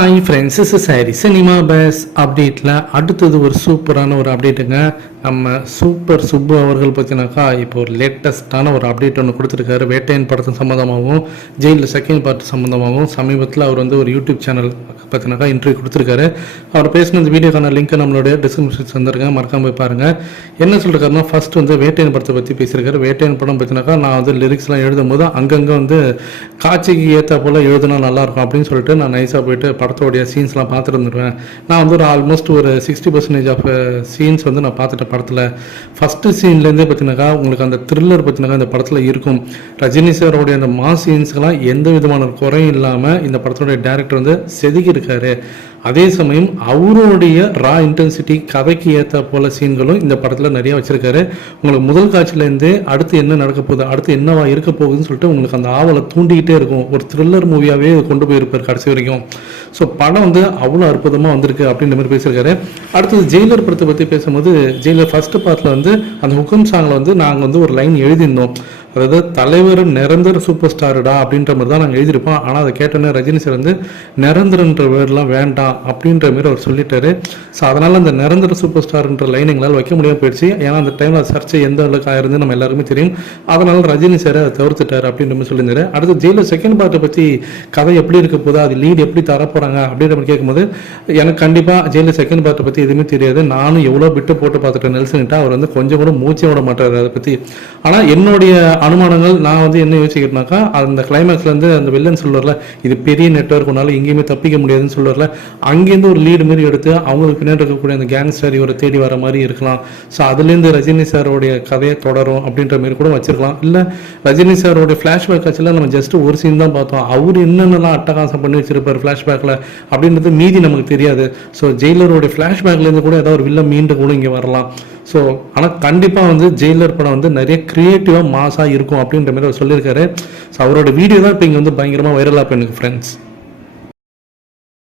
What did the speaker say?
Hi friends is சாரி cinema base அப்டேட்டில் அடுத்தது ஒரு சூப்பரான ஒரு அப்டேட்டுங்க நம்ம சூப்பர் சுப்பு அவர்கள் பார்த்தீங்கன்னாக்கா இப்போ ஒரு லேட்டஸ்ட்டான ஒரு அப்டேட் ஒன்று கொடுத்துருக்காரு. வேட்டையன் படத்து சம்மந்தமாகவும் ஜெயிலில் செகண்ட் பார்ட் சம்மந்தமாகவும் சமீபத்தில் அவர் வந்து ஒரு யூடியூப் சேனல் பார்த்தீங்கன்னாக்கா இன்டர்வியூ கொடுத்துருக்காரு. அவர் பேசின இந்த வீடியோக்கான லிங்க்கை நம்மளுடைய டிஸ்கிரிப்ஷன் தந்திருக்கேன். மறக்காம போய் பாருங்கள் என்ன சொல்லிருக்காருன்னா ஃபர்ஸ்ட் வந்து வேட்டையன் படத்தை பற்றி பேசியிருக்காரு. வேட்டையன் படம் பார்த்தீங்கன்னாக்கா நான் வந்து லிரிக்ஸ்லாம் எழுதும் போது அங்கங்கே வந்து காட்சிக்கு ஏற்ற போல் எழுதுனா நல்லாயிருக்கும் அப்படின்னு சொல்லிட்டு நான் நைஸாக போயிட்டு படத்தோடைய சீன்ஸ்லாம் பார்த்துட்டு இருந்துருவேன் நான் வந்து ஒரு ஆல்மோஸ்ட் ஒரு சிக்ஸ்டி பர்சன்டேஜ் ஆஃப் சீன்ஸ் வந்து நான் பார்த்துட்டேன் படத்தில். ஃபஸ்ட்டு சீன்லேருந்தே பார்த்தீங்கன்னாக்கா உங்களுக்கு அந்த த்ரில்லர் பார்த்தீங்கன்னாக்கா இந்த படத்தில் இருக்கும். ரஜினி சாரோடைய அந்த மாஸ் சீன்ஸ்க்கெல்லாம் எந்த விதமான குறையும் இல்லாமல் இந்த படத்தோடைய டேரக்டர் வந்து செதுக்கியிருக்காரு. அதே சமயம் அவருடைய ரா இன்டென்சிட்டி கதைக்கு ஏற்ற போல சீன்களும் இந்த படத்தில் நிறைய வச்சிருக்காரு. உங்களுக்கு முதல் காட்சியிலேருந்தே அடுத்து என்ன நடக்க போகுது அடுத்து என்னவா இருக்க போகுதுன்னு சொல்லிட்டு உங்களுக்கு அந்த ஆவலை தூண்டிக்கிட்டே இருக்கும். ஒரு த்ரில்லர் மூவியாகவே கொண்டு போயிருப்பார் கடைசி வரைக்கும். ஸோ படம் வந்து அவ்வளோ அற்புதமாக வந்திருக்கு அப்படின்ற மாதிரி பேசியிருக்காரு. அடுத்தது ஜெயிலர் படத்தை பற்றி பேசும்போது ஜெயிலர் ஃபர்ஸ்ட் பார்ட்டில் வந்து அந்த ஹுக்கம் சாங்கில் வந்து நாங்கள் வந்து ஒரு லைன் எழுதியிருந்தோம். அதாவது தலைவர் நிரந்தர சூப்பர் ஸ்டாருடா அப்படின்ற மாதிரி தான் நாங்கள் எழுதியிருப்போம். ஆனால் அதை கேட்டோன்னே ரஜினி சார் வந்து நிரந்தரன்ற வேர்டெலாம் வேண்டாம் அப்படின்ற மாதிரி அவர் சொல்லிட்டாரு. ஸோ அதனால் அந்த நிரந்தர சூப்பர் ஸ்டார்ன்ற லைன் எங்களால் வைக்க முடியாமல் போயிடுச்சு. ஏன்னா அந்த டைமில் சர்ச்சை எந்த அளவுக்கு ஆயிருந்து நம்ம எல்லாருமே தெரியும். அதனால் ரஜினி சார் அதை தவிர்த்துட்டார் அப்படின்ற மாதிரி சொல்லியிருந்தாரு. அடுத்து ஜெயிலில் செகண்ட் பார்ட்டை பற்றி கதை எப்படி இருக்க போதா அது லீட் எப்படி தரப்போகிறாங்க அப்படின்ற மாதிரி கேட்கும்போது எனக்கு கண்டிப்பாக ஜெயிலில் செகண்ட் பார்ட்டை பற்றி எதுவுமே தெரியாது. நானும் எவ்வளோ விட்டு போட்டு பார்த்துட்டேன் நெல்சன்கிட்ட அவர் வந்து கொஞ்சம் கூட மூச்சே விட மாட்டார் அதை பற்றி ஆனால் என்னுடைய அனுமானங்கள் நான் வந்து என்ன யோசிக்கிறேனாக்கா அந்த கிளைமேக்ஸ்லேருந்து அந்த வில்லன் சொல்லுவார்ல இது பெரிய நெட்ஒர்க் ஒன்றால் எங்கேயுமே தப்பிக்க முடியாதுன்னு சொல்லுவார்ல அங்கேருந்து ஒரு லீடு மாதிரி எடுத்து அவங்களுக்கு பின்னாடி இருக்கக்கூடிய அந்த கேங்ஸ்டர் இவரை தேடி வர மாதிரி இருக்கலாம். ஸோ அதுலேருந்து ரஜினி சாரோடைய கதையை தொடரும் அப்படின்ற மாதிரி கூட வச்சிருக்கலாம். இல்லை ரஜினி சாரோடைய ஃப்ளாஷ்பேக் காட்சியில் நம்ம ஜஸ்ட் ஒரு சீன் தான் பார்த்தோம். அவர் என்னென்னலாம் அட்டகாசம் பண்ணி வச்சிருப்பார் ஃப்ளாஷ்பேக்கில் அப்படின்றது மீதி நமக்கு தெரியாது. ஸோ ஜெயிலருடைய ஃப்ளாஷ்பேக்லேருந்து கூட ஏதாவது ஒரு வில்லம் மீண்டு கூட இங்கே வரலாம். ஸோ ஆனால் கண்டிப்பாக வந்து ஜெயிலர் படம் வந்து நிறைய க்ரியேட்டிவாக மாஸாக இருக்கும் அப்படின்ற மாதிரி அவர் சொல்லியிருக்காரு. ஸோ அவரோட வீடியோ தான் இப்போ இங்கே வந்து பயங்கரமாக வைரலாக இப்போ எனக்கு ஃப்ரெண்ட்ஸ்